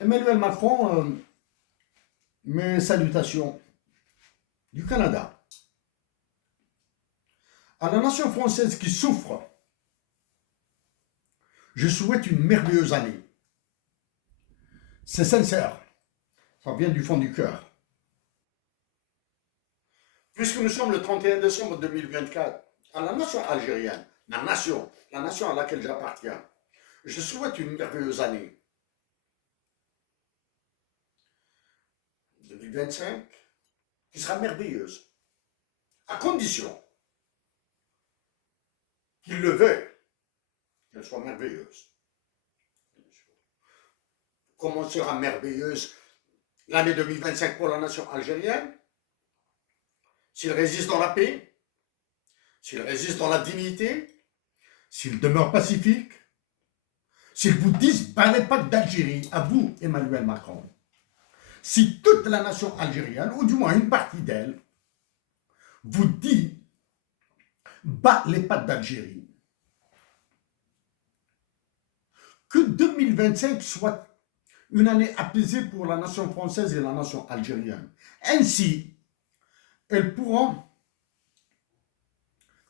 Emmanuel Macron, mes salutations du Canada. À la nation française qui souffre, je souhaite une merveilleuse année. C'est sincère, ça vient du fond du cœur. Puisque nous sommes le 31 décembre 2024, à la nation algérienne, la nation à laquelle j'appartiens, je souhaite une merveilleuse année 2025 qui sera merveilleuse, à condition qu'il le veuille, qu'elle soit merveilleuse. Comment sera merveilleuse l'année 2025 pour la nation algérienne? S'il résiste dans la paix, s'il résiste dans la dignité, s'il demeure pacifique, s'il vous disent les pattes d'Algérie, à vous, Emmanuel Macron, si toute la nation algérienne, ou du moins une partie d'elle, vous dit bat les pattes d'Algérie, que 2025 soit une année apaisée pour la nation française et la nation algérienne. Ainsi, elles pourront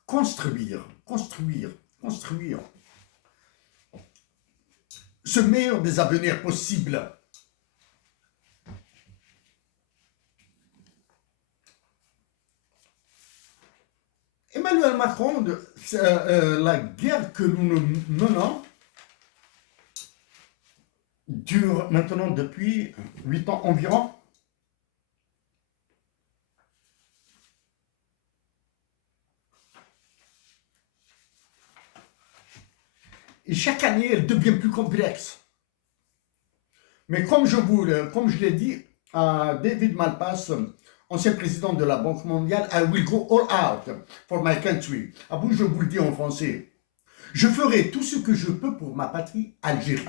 construire ce meilleur des avenirs possibles. Emmanuel Macron, la guerre que nous menons dure maintenant depuis 8 ans environ. Et chaque année, elle devient plus complexe. Mais comme je l'ai dit à David Malpass, ancien président de la Banque mondiale, I will go all out for my country. À vous, je vous le dis en français. Je ferai tout ce que je peux pour ma patrie Algérie.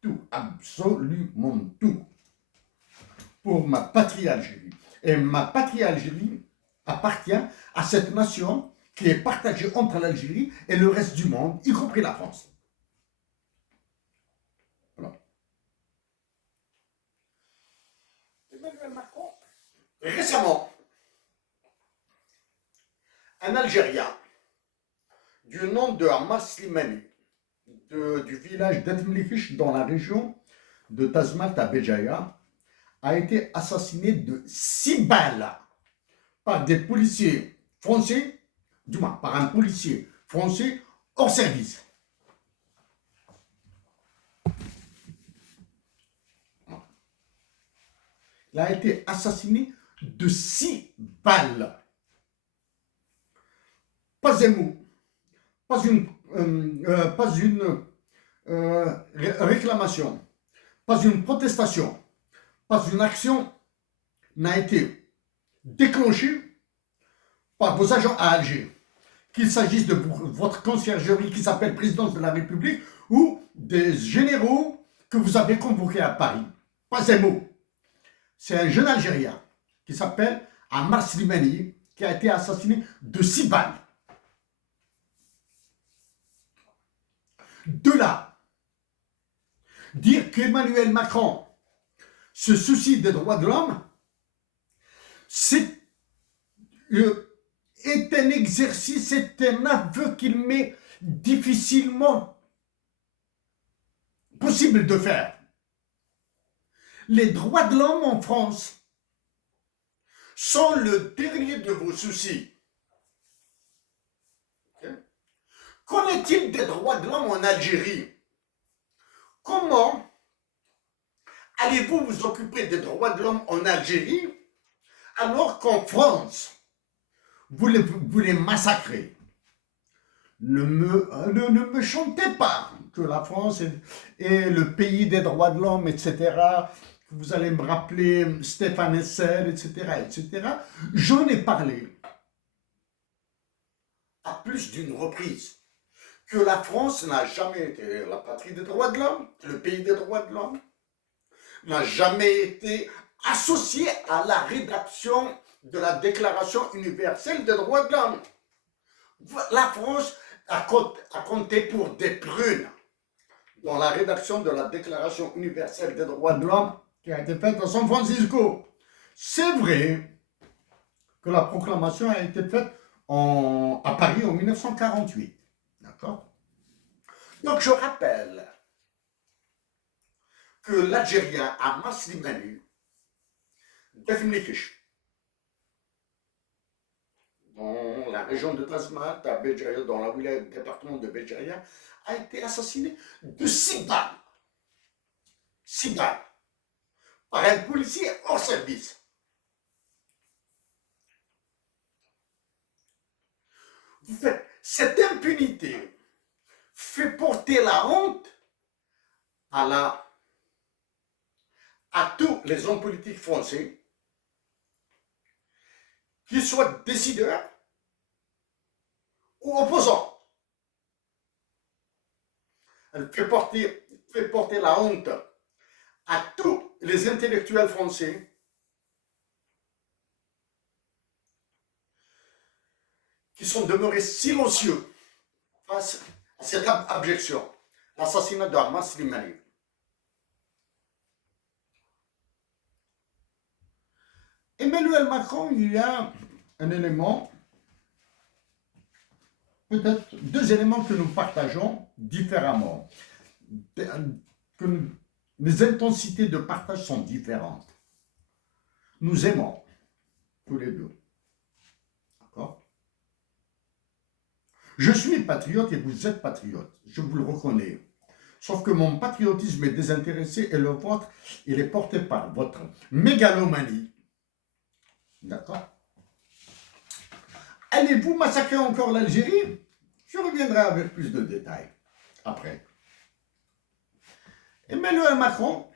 Tout, absolument tout. Pour ma patrie Algérie. Et ma patrie Algérie appartient à cette nation qui est partagée entre l'Algérie et le reste du monde, y compris la France. Voilà. Emmanuel Macron, récemment, un Algérien du nom de Ammar Slimani, du village d'Etmlifish dans la région de Tazmalt à Béjaïa, a été assassiné de 6 balles par des policiers français, du moins par un policier français hors service. Il a été assassiné de 6 balles. Pas un mot, pas une réclamation, pas une protestation, pas une action n'a été déclenchée par vos agents à Alger, qu'il s'agisse de votre conciergerie qui s'appelle présidence de la République ou des généraux que vous avez convoqués à Paris. Pas un mot. C'est un jeune Algérien qui s'appelle Ammar Slimani qui a été assassiné de 6 balles. De là, dire qu'Emmanuel Macron se soucie des droits de l'homme, c'est un exercice, c'est un aveu qu'il m'est difficilement possible de faire. Les droits de l'homme en France sont le dernier de vos soucis. Qu'en est-il des droits de l'homme en Algérie? Comment allez-vous vous occuper des droits de l'homme en Algérie alors qu'en France, vous les massacrez? Ne me chantez pas que la France est le pays des droits de l'homme, etc. Vous allez me rappeler Stéphane Hessel, etc., etc. J'en ai parlé à plus d'une reprise que la France n'a jamais été la patrie des droits de l'homme, le pays des droits de l'homme, n'a jamais été associé à la rédaction de la Déclaration universelle des droits de l'homme. La France a compté pour des prunes dans la rédaction de la Déclaration universelle des droits de l'homme qui a été faite à San Francisco. C'est vrai que la proclamation a été faite à Paris en 1948. D'accord? Donc je rappelle que l'Algérien Amas Slimani, dans la région de Tazmat, à Béjaïa, dans le département de Béjaïa, a été assassiné de 6 balles. 6 balles. Par un policier hors service. Vous faites, cette impunité fait porter la honte à tous les hommes politiques français, qu'ils soient décideurs ou opposants. Elle fait porter la honte à tous les intellectuels français qui sont demeurés silencieux face à cette abjection, l'assassinat de Amas Slimani. Emmanuel Macron, il y a un élément, peut-être 2 éléments que nous partageons différemment, que les intensités de partage sont différentes. Nous aimons tous les deux. D'accord? Je suis patriote et vous êtes patriote, je vous le reconnais. Sauf que mon patriotisme est désintéressé et le vôtre, il est porté par votre mégalomanie. D'accord? Allez-vous massacrer encore l'Algérie? Je reviendrai avec plus de détails après. Emmanuel Macron,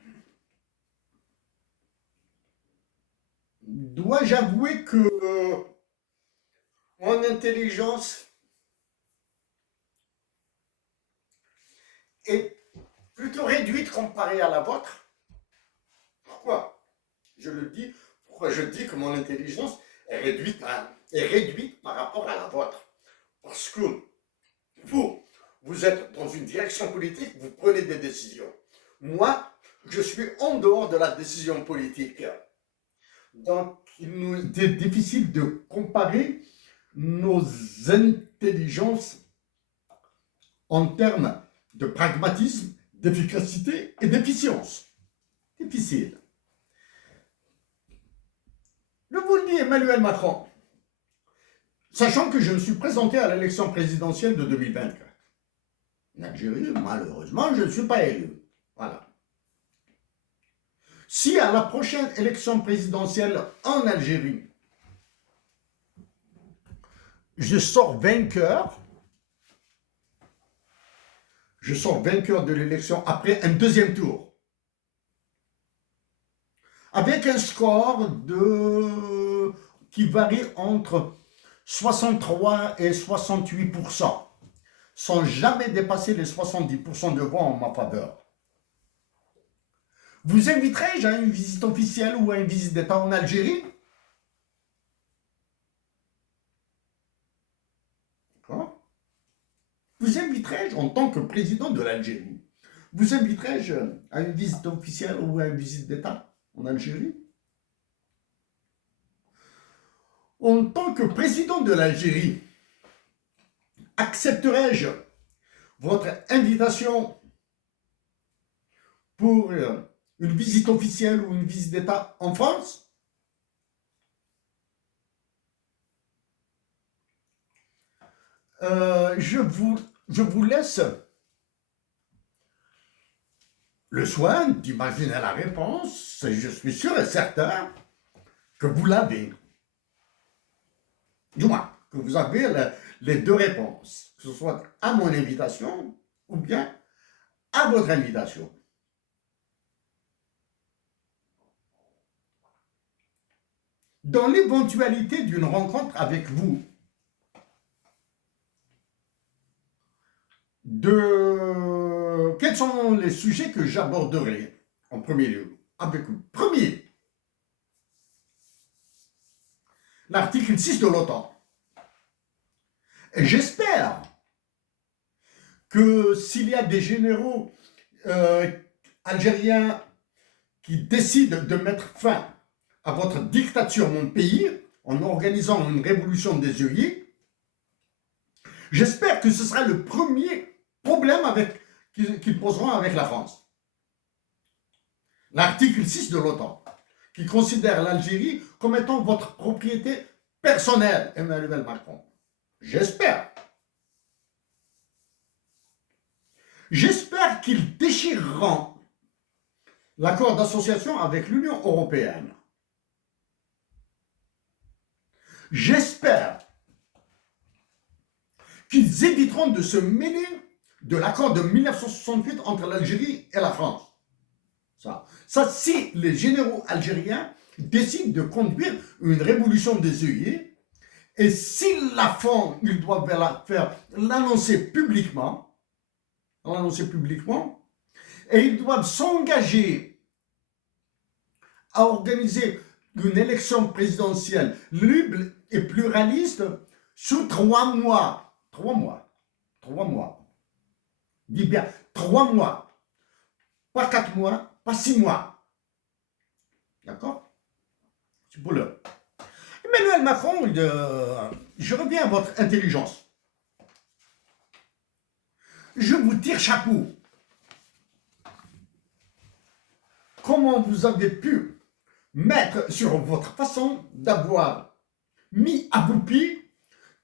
dois-je avouer que mon intelligence est plutôt réduite comparée à la vôtre? Pourquoi? Je le dis, pourquoi je dis que mon intelligence est réduite par rapport à la vôtre? Parce que vous êtes dans une direction politique, vous prenez des décisions. Moi, je suis en dehors de la décision politique. Donc, il nous est difficile de comparer nos intelligences en termes de pragmatisme, d'efficacité et d'efficience. Difficile. Je vous le dis, Emmanuel Macron, sachant que je me suis présenté à l'élection présidentielle de 2024. En Algérie, malheureusement, je ne suis pas élu. Voilà. Si à la prochaine élection présidentielle en Algérie, je sors vainqueur de l'élection après un 2e tour, avec un score qui varie entre 63 et 68%, sans jamais dépasser les 70% de voix en ma faveur. Vous inviterai-je à une visite officielle ou à une visite d'État en Algérie? D'accord? Vous inviterai-je en tant que président de l'Algérie? Vous inviterai-je à une visite officielle ou à une visite d'État en Algérie? En tant que président de l'Algérie, accepterai-je votre invitation pour une visite officielle ou une visite d'État en France? Je vous laisse le soin d'imaginer la réponse. Je suis sûr et certain que vous l'avez. Du moins, que vous avez les 2 réponses, que ce soit à mon invitation ou bien à votre invitation. Dans l'éventualité d'une rencontre avec vous, quels sont les sujets que j'aborderai en premier lieu avec vous? Premier, l'article 6 de l'OTAN. Et j'espère que s'il y a des généraux euh, Algériens qui décident de mettre fin à votre dictature, mon pays, en organisant une révolution des œillets, j'espère que ce sera le premier problème qu'ils poseront avec la France. L'article 6 de l'OTAN, qui considère l'Algérie comme étant votre propriété personnelle, Emmanuel Macron. J'espère. J'espère qu'ils déchireront l'accord d'association avec l'Union européenne. J'espère qu'ils éviteront de se mêler de l'accord de 1968 entre l'Algérie et la France. Ça, si les généraux algériens décident de conduire une révolution des œillets, et s'ils la font, ils doivent l'annoncer publiquement, et ils doivent s'engager à organiser une élection présidentielle libre et pluraliste sous 3 mois. 3 mois. 3 mois. Dis bien, 3 mois. Pas 4 mois, pas 6 mois. D'accord? C'est pour l'heure. Emmanuel Macron, je reviens à votre intelligence. Je vous tire chapeau. Comment vous avez pu mettre sur votre façon d'avoir mis à bout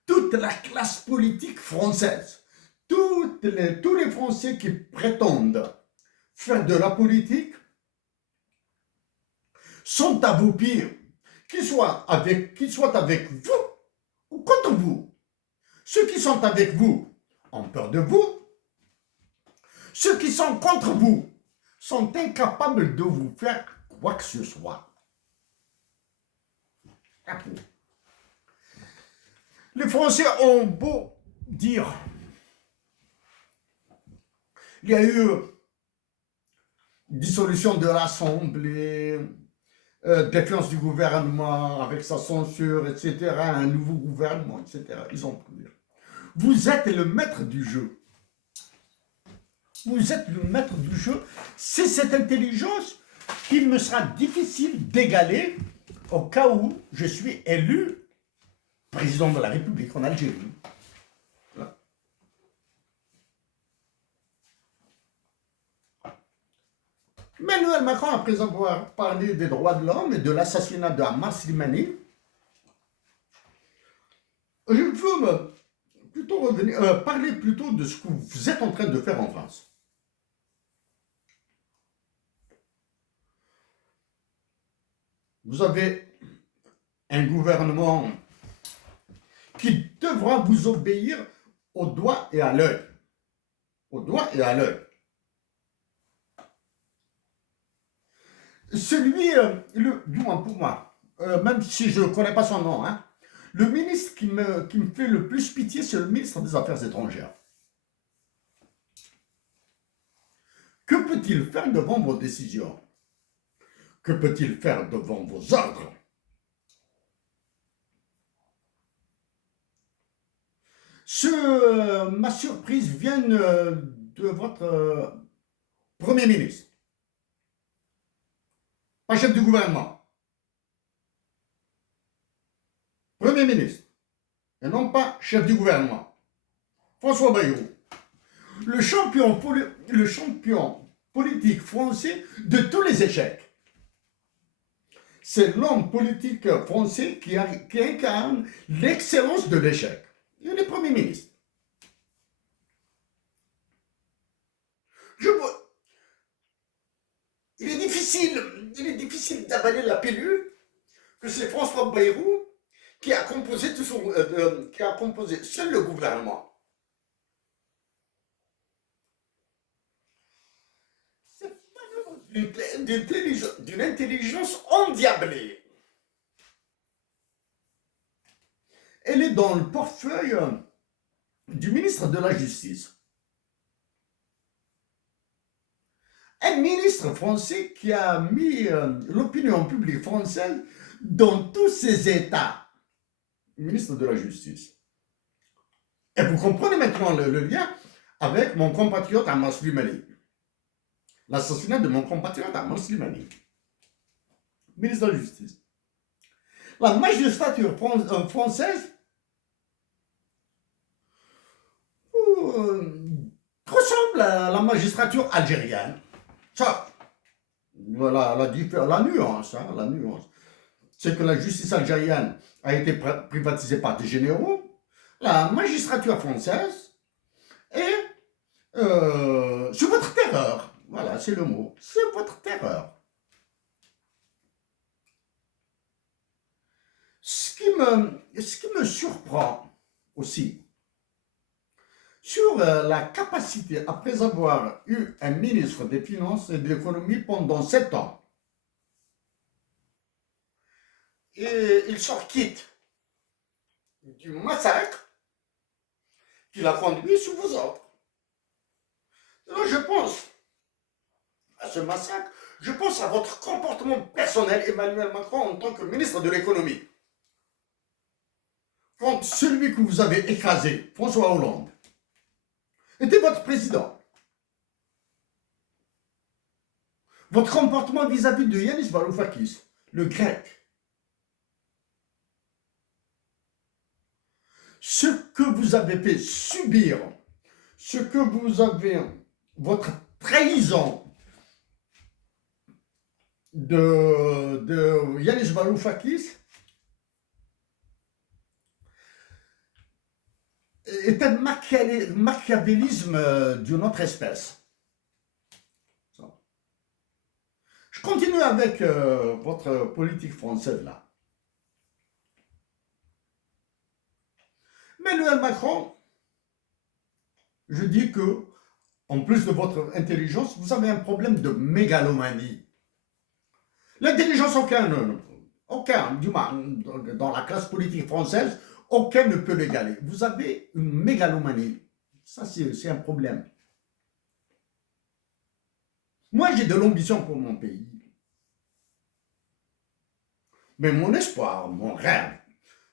toute la classe politique française, tous les Français qui prétendent faire de la politique sont à vos pieds, qu'ils soient avec vous ou contre vous. Ceux qui sont avec vous ont peur de vous. Ceux qui sont contre vous sont incapables de vous faire quoi que ce soit. Les Français ont beau dire, il y a eu dissolution de l'Assemblée, défiance du gouvernement avec sa censure, etc., un nouveau gouvernement, etc. Ils ont pu dire. Vous êtes le maître du jeu. Vous êtes le maître du jeu. C'est cette intelligence qu'il me sera difficile d'égaler au cas où je suis élu président de la République en Algérie. Voilà. Emmanuel Macron, après avoir parlé des droits de l'homme et de l'assassinat de Ammar Slimani, je veux plutôt parler plutôt de ce que vous êtes en train de faire en France. Vous avez un gouvernement qui devra vous obéir au doigt et à l'œil. Au doigt et à l'œil. Celui, du moins pour moi, même si je ne connais pas son nom, hein, le ministre qui me fait le plus pitié, c'est le ministre des Affaires étrangères. Que peut-il faire devant vos décisions? Que peut-il faire devant vos ordres? Ma surprise vient de votre Premier ministre. Pas chef du gouvernement. Premier ministre. Et non pas chef du gouvernement. François Bayrou. Le champion politique français de tous les échecs. C'est l'homme politique français qui incarne l'excellence de l'échec. Il est le Premier ministre. Il est difficile d'avaler la pilule que c'est François Bayrou qui a composé seul le gouvernement. D'une intelligence endiablée. Elle est dans le portefeuille du ministre de la Justice. Un ministre français qui a mis l'opinion publique française dans tous ses états. Ministre de la Justice. Et vous comprenez maintenant le lien avec mon compatriote Ammar Slimani. l'assassinat de mon compatriote Ahmad Slimani, ministre de la Justice. La magistrature française ressemble à la magistrature algérienne. Ça, voilà la nuance, hein, la nuance. C'est que la justice algérienne a été privatisée par des généraux. La magistrature française est sous votre terreur. Voilà, c'est le mot. C'est votre terreur. Ce qui me surprend aussi, sur la capacité, après avoir eu un ministre des Finances et de l'Économie pendant 7 ans, et il sort quitte du massacre qu'il a conduit sous vos ordres. Alors je pense à ce massacre, je pense à votre comportement personnel, Emmanuel Macron, en tant que ministre de l'Économie. Quand celui que vous avez écrasé, François Hollande, était votre président. Votre comportement vis-à-vis de Yanis Varoufakis, le grec. Ce que vous avez fait subir, ce que vous avez, votre trahison de Yanis Varoufakis est un machiavélisme d'une autre espèce. Je continue avec votre politique française là. Emmanuel Macron, je dis que, en plus de votre intelligence, vous avez un problème de mégalomanie. L'intelligence, aucun, du moins, dans la classe politique française, aucun ne peut l'égaler. Vous avez une mégalomanie. Ça, c'est un problème. Moi, j'ai de l'ambition pour mon pays. Mais mon espoir, mon rêve,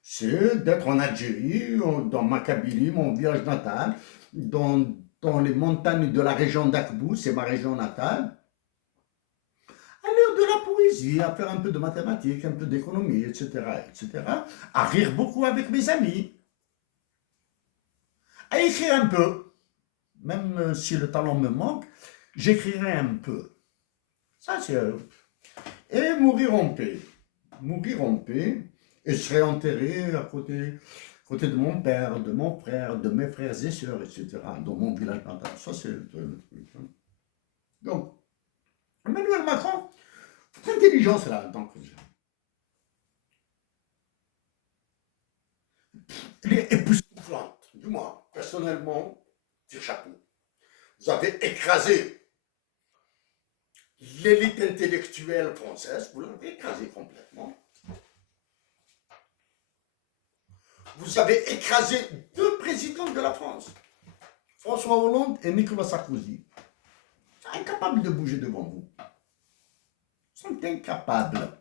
c'est d'être en Algérie, dans ma Kabylie, mon village natal, dans les montagnes de la région d'Akbou, c'est ma région natale, à lire de la poésie, à faire un peu de mathématiques, un peu d'économie, etc., à rire beaucoup avec mes amis, à écrire un peu, même si le talent me manque, j'écrirai un peu. Ça, c'est... Et mourir en paix. Mourir en paix, et je serai enterré à côté de mon père, de mon frère, de mes frères et sœurs, etc., dans mon village natal. Ça, c'est le truc. Donc, Emmanuel Macron, votre intelligence, là, donc, elle est époustouflante. Du moins, personnellement, tire chapeau. Vous avez écrasé l'élite intellectuelle française, vous l'avez écrasé complètement. Vous avez écrasé 2 présidents de la France, François Hollande et Nicolas Sarkozy. Ils sont incapables de bouger devant vous. Ils sont incapables.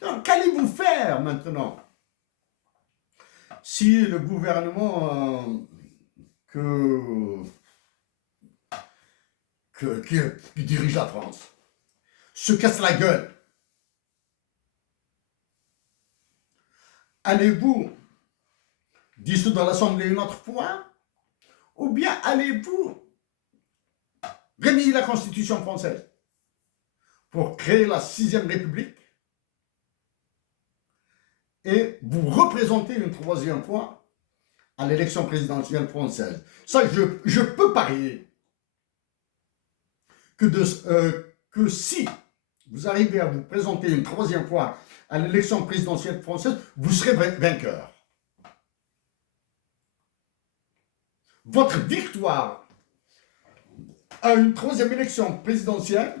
Donc, qu'allez-vous faire maintenant si le gouvernement qui dirige la France se casse la gueule? Allez-vous dissoudre l'Assemblée une autre fois? Ou bien allez-vous réviser la Constitution française pour créer la 6e République et vous représenter une 3e fois à l'élection présidentielle française? Ça, je peux parier que si vous arrivez à vous présenter une 3e fois à l'élection présidentielle française, vous serez vainqueur. Votre victoire à une 3e élection présidentielle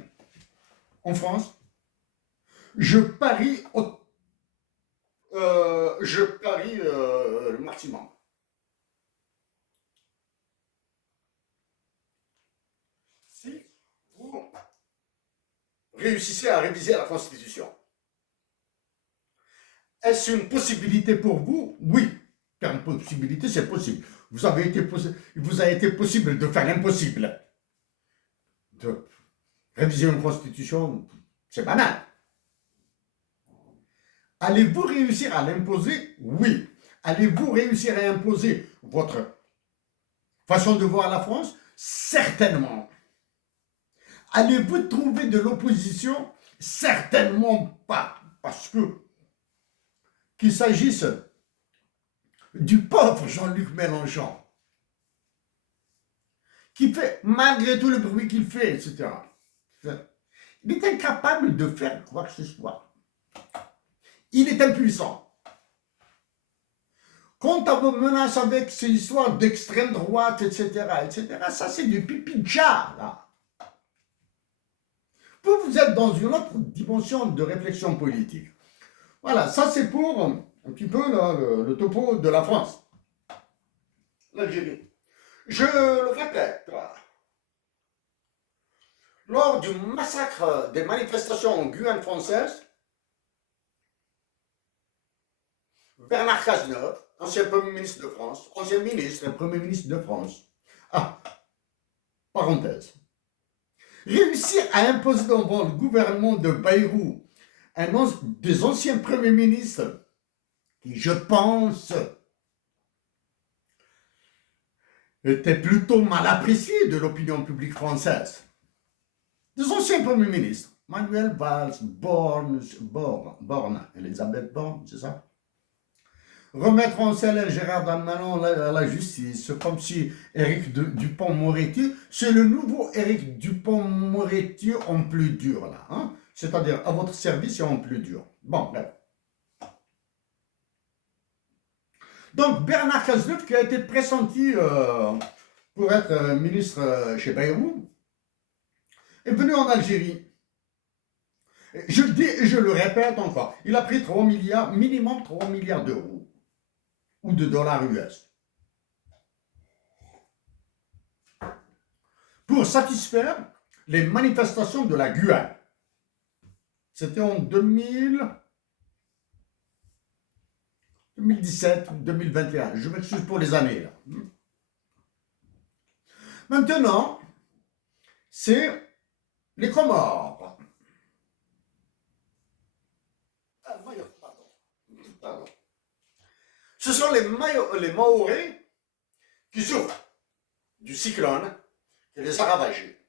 en France, je parie le maximum. Si vous réussissez à réviser la Constitution, est-ce une possibilité pour vous? Oui, car une possibilité, c'est possible. Il vous a été possible de faire l'impossible, de réviser une constitution, c'est banal. Allez-vous réussir à l'imposer? Oui. Allez-vous réussir à imposer votre façon de voir la France? Certainement. Allez-vous trouver de l'opposition? Certainement pas. Parce que, qu'il s'agisse du pauvre Jean-Luc Mélenchon, qui fait, malgré tout le bruit qu'il fait, etc., il est incapable de faire quoi que ce soit. Il est impuissant. Quant à vos menaces avec ces histoires d'extrême droite, etc., ça c'est du pipi de chat, là. Vous êtes dans une autre dimension de réflexion politique. Voilà, ça c'est pour un petit peu là, le topo de la France. L'Algérie. Je le répète, lors du massacre des manifestations en Guyane française, Bernard Cazeneuve, ancien Premier ministre de France, ancien ministre et Premier ministre de France, parenthèse, réussir à imposer devant le gouvernement de Bayrou des anciens premiers ministres qui, je pense, étaient plutôt mal appréciés de l'opinion publique française. Des anciens premiers ministres, Manuel Valls, Borne, Elisabeth Borne, c'est ça? Remettre en selle Gérard Darmanin à la justice, comme si Éric Dupond-Moretti, c'est le nouveau Éric Dupond-Moretti en plus dur, là. Hein? C'est-à-dire à votre service et en plus dur. Bon, bref. Donc, Bernard Cazeneuve, qui a été pressenti pour être ministre chez Bayrou, est venu en Algérie. Je le dis et je le répète encore, il a pris 3 milliards, minimum 3 milliards d'euros ou de dollars US pour satisfaire les manifestations de la Guyane. C'était en 2017 ou 2021, je m'excuse pour les années là. Maintenant, c'est les Comores. Pardon. Ce sont les Mahorais qui souffrent du cyclone qui les a ravagés.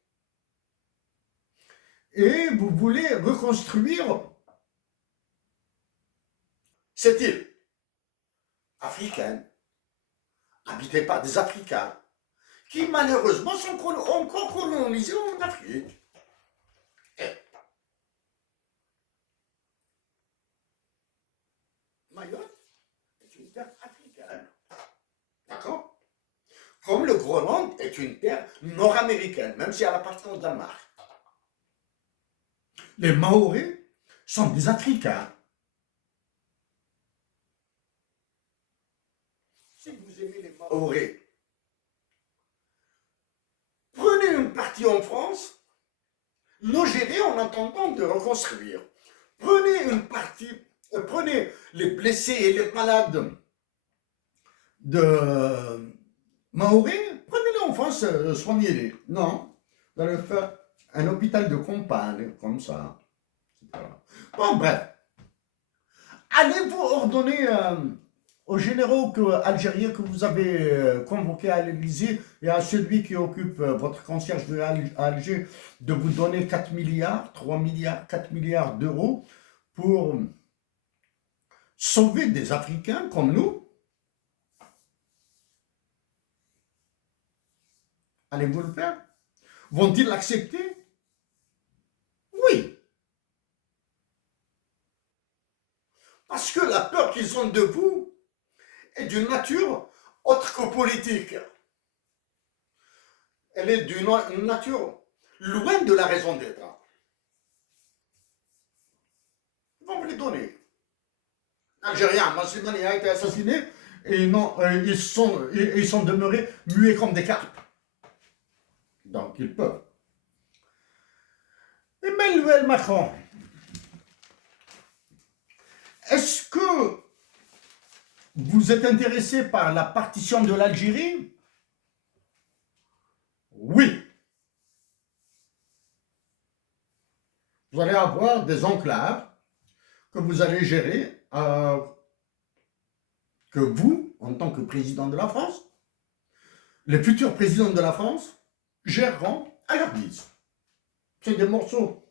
Et vous voulez reconstruire cette île africaine, habitée par des Africains, qui malheureusement sont encore colonisés en Afrique. Mayotte est une terre africaine. D'accord? Comme le Groenland est une terre nord-américaine, même si elle appartient au Danemark. Les Maoris sont des Africains. Si vous aimez les Maoris, prenez une partie en France, logez-les en attendant de reconstruire. Prenez une partie, prenez les blessés et les malades de Maoris, prenez-les en France, soignez-les. Non, vous allez faire un hôpital de campagne, comme ça. Bon, bref. Allez-vous ordonner aux généraux algériens que vous avez convoqués à l'Élysée et à celui qui occupe votre conciergerie à Alger de vous donner 4 milliards, 3 milliards, 4 milliards d'euros pour sauver des Africains comme nous? Allez-vous le faire? Vont-ils l'accepter? Oui. Parce que la peur qu'ils ont de vous est d'une nature autre que politique. Elle est d'une nature loin de la raison d'être. Ils vont vous les donner. Algérien, Massimani a été assassiné et non, ils sont demeurés muets comme des carpes. Donc ils peuvent. Emmanuel Macron, est-ce que vous êtes intéressé par la partition de l'Algérie? Oui. Vous allez avoir des enclaves que vous allez gérer, que vous, en tant que président de la France, les futurs présidents de la France, géreront à leur guise. C'est des morceaux.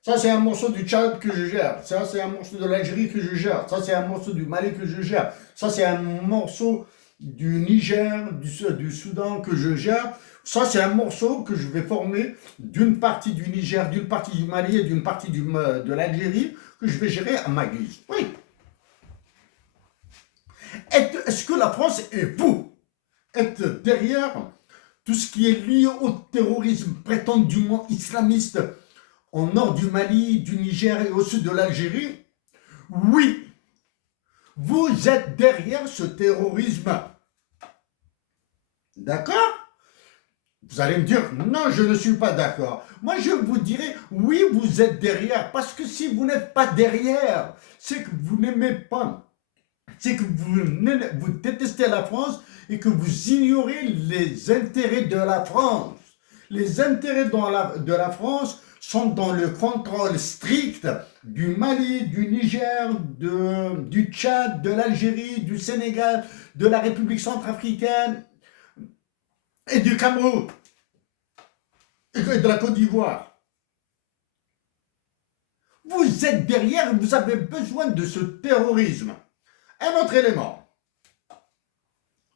Ça, c'est un morceau du Tchad que je gère. Ça, c'est un morceau de l'Algérie que je gère. Ça, c'est un morceau du Mali que je gère. Ça, c'est un morceau du Niger, du Soudan que je gère. Ça, c'est un morceau que je vais former d'une partie du Niger, d'une partie du Mali et d'une partie de l'Algérie que je vais gérer à ma guise. Oui. Est-ce que la France et vous êtes derrière tout ce qui est lié au terrorisme prétendument islamiste au nord du Mali, du Niger et au sud de l'Algérie? Oui, vous êtes derrière ce terrorisme. D'accord? Vous allez me dire, non, je ne suis pas d'accord. Moi, je vous dirais, oui, vous êtes derrière. Parce que si vous n'êtes pas derrière, c'est que vous n'aimez pas. C'est que vous détestez la France et que vous ignorez les intérêts de la France. Les intérêts de la France sont dans le contrôle strict du Mali, du Niger, du Tchad, de l'Algérie, du Sénégal, de la République centrafricaine et du Cameroun et de la Côte d'Ivoire. Vous êtes derrière, vous avez besoin de ce terrorisme. Un autre élément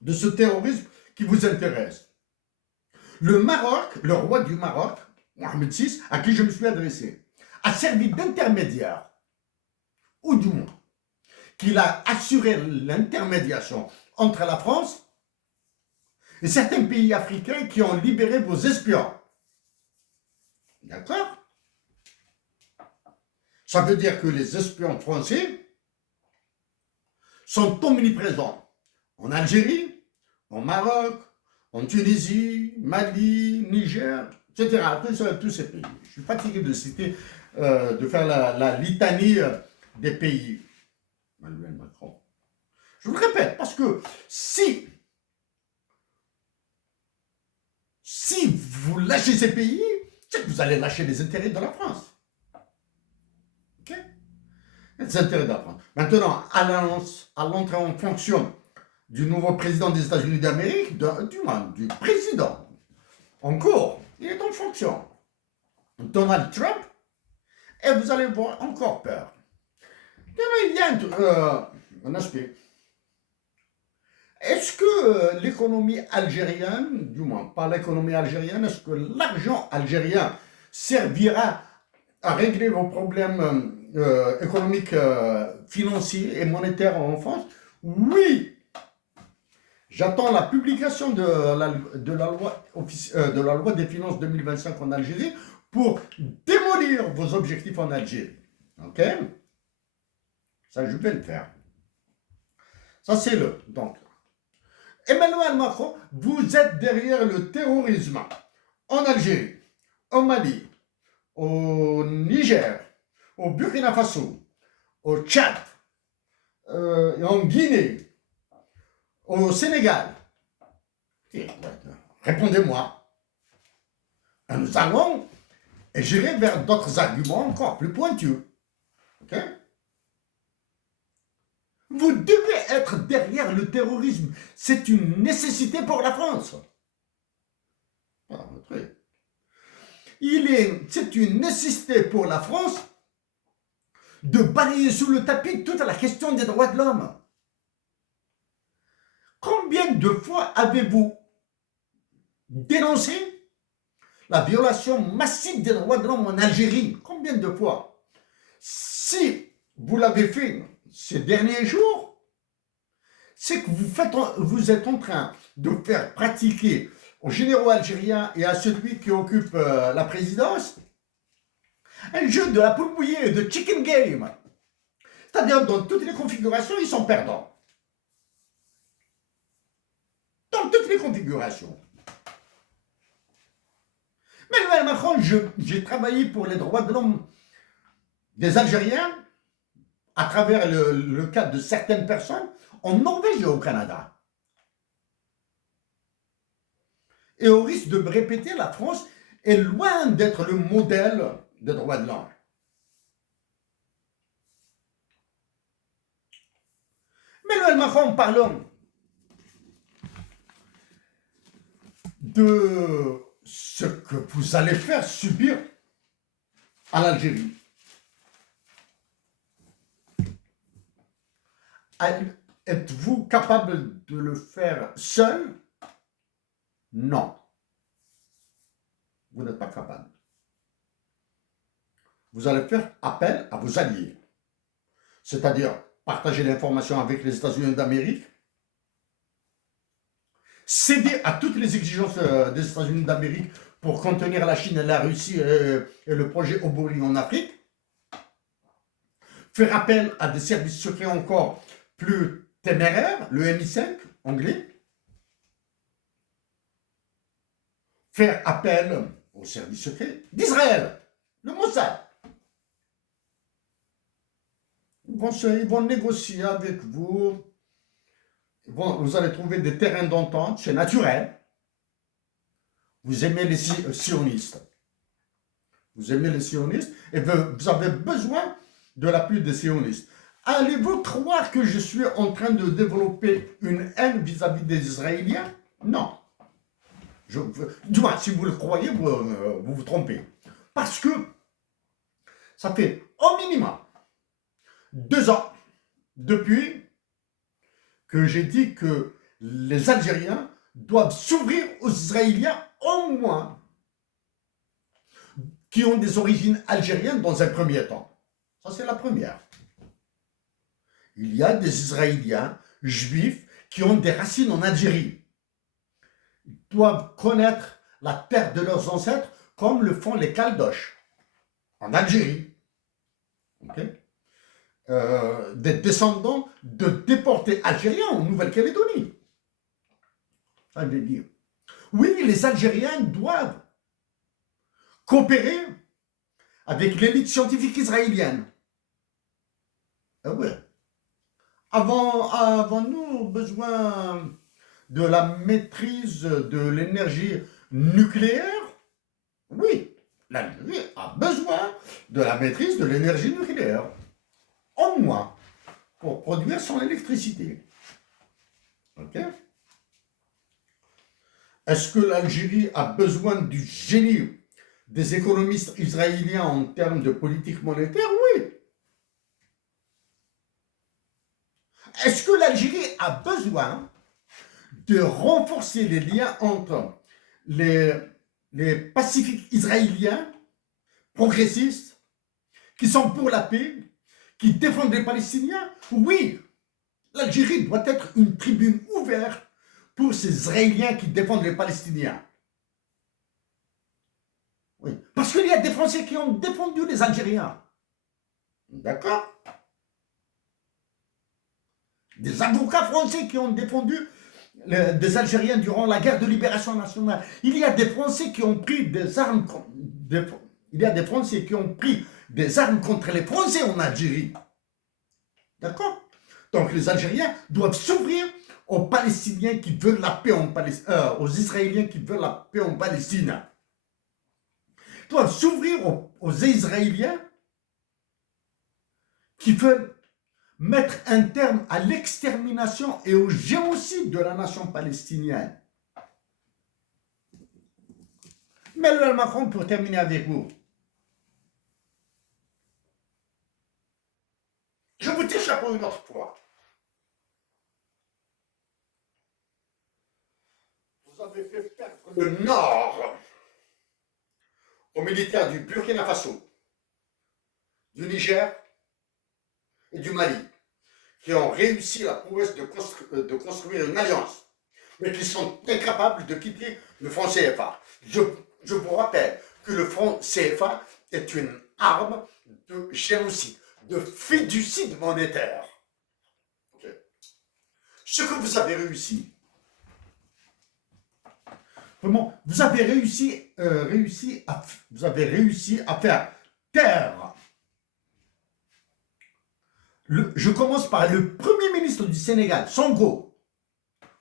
de ce terrorisme qui vous intéresse. Le Maroc, le roi du Maroc, Mohamed VI, à qui je me suis adressé, a servi d'intermédiaire, ou du moins, qu'il a assuré l'intermédiation entre la France et certains pays africains qui ont libéré vos espions. D'accord? Ça veut dire que les espions français sont omniprésents en Algérie, au Maroc, en Tunisie, Mali, Niger, etc. Tous ces pays. Je suis fatigué de citer, de faire la litanie des pays. Emmanuel Macron. Je vous le répète, parce que si vous lâchez ces pays, c'est que vous allez lâcher les intérêts de la France. Ok? Les intérêts de la France. Maintenant, à l'entrée en fonction du nouveau président des États-Unis d'Amérique, du président en cours, il est en fonction. Donald Trump, et vous allez voir encore peur. Il y a un aspect. Est-ce que l'économie algérienne, du moins pas l'économie algérienne, est-ce que l'argent algérien servira à régler vos problèmes économiques, financiers et monétaires en France? Oui. J'attends la publication de la loi des finances 2025 en Algérie pour démolir vos objectifs en Algérie. Ok? Ça, je vais le faire. Ça, c'est le. Donc, Emmanuel Macron, vous êtes derrière le terrorisme en Algérie, au Mali, au Niger, au Burkina Faso, au Tchad, en Guinée, au Sénégal. Répondez-moi. Nous allons gérer vers d'autres arguments encore plus pointus. Ok? Vous devez être derrière le terrorisme. C'est une nécessité pour la France. C'est une nécessité pour la France de balayer sous le tapis toute la question des droits de l'homme. Combien de fois avez-vous dénoncé la violation massive des droits de l'homme en Algérie? Combien de fois? Si vous l'avez fait ces derniers jours, c'est que vous êtes en train de faire pratiquer aux généraux algériens et à celui qui occupe la présidence un jeu de la poule mouillée, de chicken game. C'est-à-dire dans toutes les configurations, ils sont perdants. Dans toutes les configurations. Mais Emmanuel Macron, j'ai travaillé pour les droits de l'homme des Algériens à travers le cas de certaines personnes en Norvège et au Canada. Et au risque de me répéter, la France est loin d'être le modèle des droits de l'homme. Emmanuel Macron, parlons de ce que vous allez faire subir à l'Algérie. Êtes-vous capable de le faire seul? Non, vous n'êtes pas capable. Vous allez faire appel à vos alliés, c'est-à-dire partager l'information avec les États-Unis d'Amérique, céder à toutes les exigences des États-Unis d'Amérique pour contenir la Chine et la Russie et le projet Obori en Afrique, faire appel à des services secrets encore plus téméraires, le MI5 anglais, faire appel aux services secrets d'Israël, le Mossad. Ils vont négocier avec vous, vous allez trouver des terrains d'entente, c'est naturel. Vous aimez les sionistes. Vous aimez les sionistes et vous avez besoin de l'appui des sionistes. Allez-vous croire que je suis en train de développer une haine vis-à-vis des Israéliens? Non. Du moins, si vous le croyez, vous trompez. Parce que ça fait au minimum 2 ans depuis que j'ai dit que les Algériens doivent s'ouvrir aux Israéliens au moins qui ont des origines algériennes dans un premier temps. Ça, c'est la première. Il y a des Israéliens juifs qui ont des racines en Algérie. Ils doivent connaître la terre de leurs ancêtres comme le font les Caldoches en Algérie. Okay? Des descendants de déportés algériens en Nouvelle-Calédonie. Ça veut dire. Oui, les Algériens doivent coopérer avec l'élite scientifique israélienne. Oui. Avons-nous besoin de la maîtrise de l'énergie nucléaire? Oui, l'Algérie a besoin de la maîtrise de l'énergie nucléaire. Au moins, pour produire son électricité. Ok? Est-ce que l'Algérie a besoin du génie des économistes israéliens en termes de politique monétaire? Oui. Est-ce que l'Algérie a besoin de renforcer les liens entre les pacifiques israéliens progressistes qui sont pour la paix, qui défendent les Palestiniens? Oui, l'Algérie doit être une tribune ouverte pour ces Israéliens qui défendent les Palestiniens. Oui, parce qu'il y a des Français qui ont défendu les Algériens. D'accord? Des avocats français qui ont défendu des Algériens durant la guerre de libération nationale. Il y a des Français qui ont pris des armes. Il y a des Français qui ont pris des armes contre les Français en Algérie. D'accord? Donc les Algériens doivent s'ouvrir aux Palestiniens qui veulent la paix en Palestine, aux Israéliens qui veulent la paix en Palestine. Ils doivent s'ouvrir aux Israéliens qui veulent mettre un terme à l'extermination et au génocide de la nation palestinienne. Mais Emmanuel Macron, pour terminer avec vous, je vous tire chapeau une autre fois. Vous avez fait perdre le nord aux militaires du Burkina Faso, du Niger et du Mali, qui ont réussi la prouesse de construire une alliance, mais qui sont incapables de quitter le franc CFA. Je vous rappelle que le franc CFA est une arme de génocide, de fiducide monétaire. Okay. Ce que vous avez réussi, vraiment, vous avez réussi à faire taire. Je commence par le Premier ministre du Sénégal, Sonko.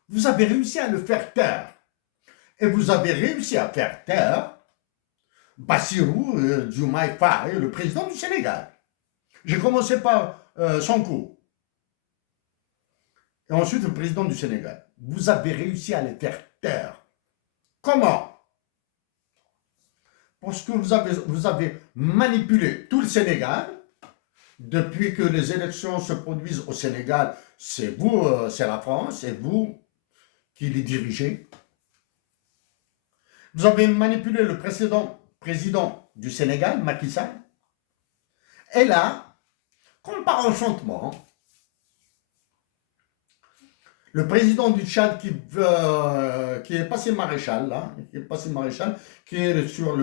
Vous avez réussi à le faire taire. Et vous avez réussi à faire taire Bassirou Diomaye Faye, le président du Sénégal. J'ai commencé par Sonko. et ensuite le président du Sénégal. Vous avez réussi à les faire taire. Comment? Parce que vous avez manipulé tout le Sénégal. Depuis que les élections se produisent au Sénégal, c'est vous, c'est la France, c'est vous qui les dirigez. Vous avez manipulé le précédent président du Sénégal, Macky Sall. Et là, comme par enchantement, le président du Tchad qui est passé maréchal, là, qui est sur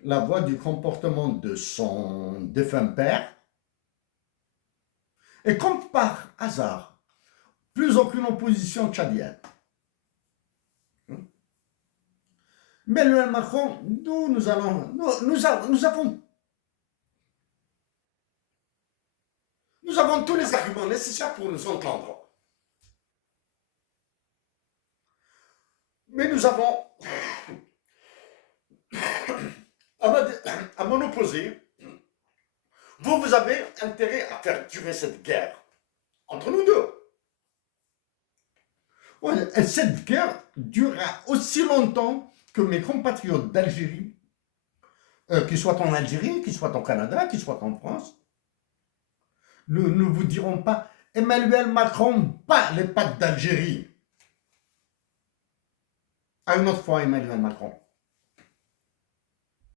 la voie du comportement de son défunt père, et comme par hasard, plus aucune opposition tchadienne. Mais Emmanuel Macron, nous avons tous les arguments nécessaires pour nous entendre. Mais nous avons, à mon opposé, vous avez intérêt à faire durer cette guerre entre nous deux. Ouais, et cette guerre durera aussi longtemps que mes compatriotes d'Algérie, qu'ils soient en Algérie, qu'ils soient au Canada, qu'ils soient en France, ne vous diront pas Emmanuel Macron bat les pattes d'Algérie. À une autre fois, Emmanuel Macron.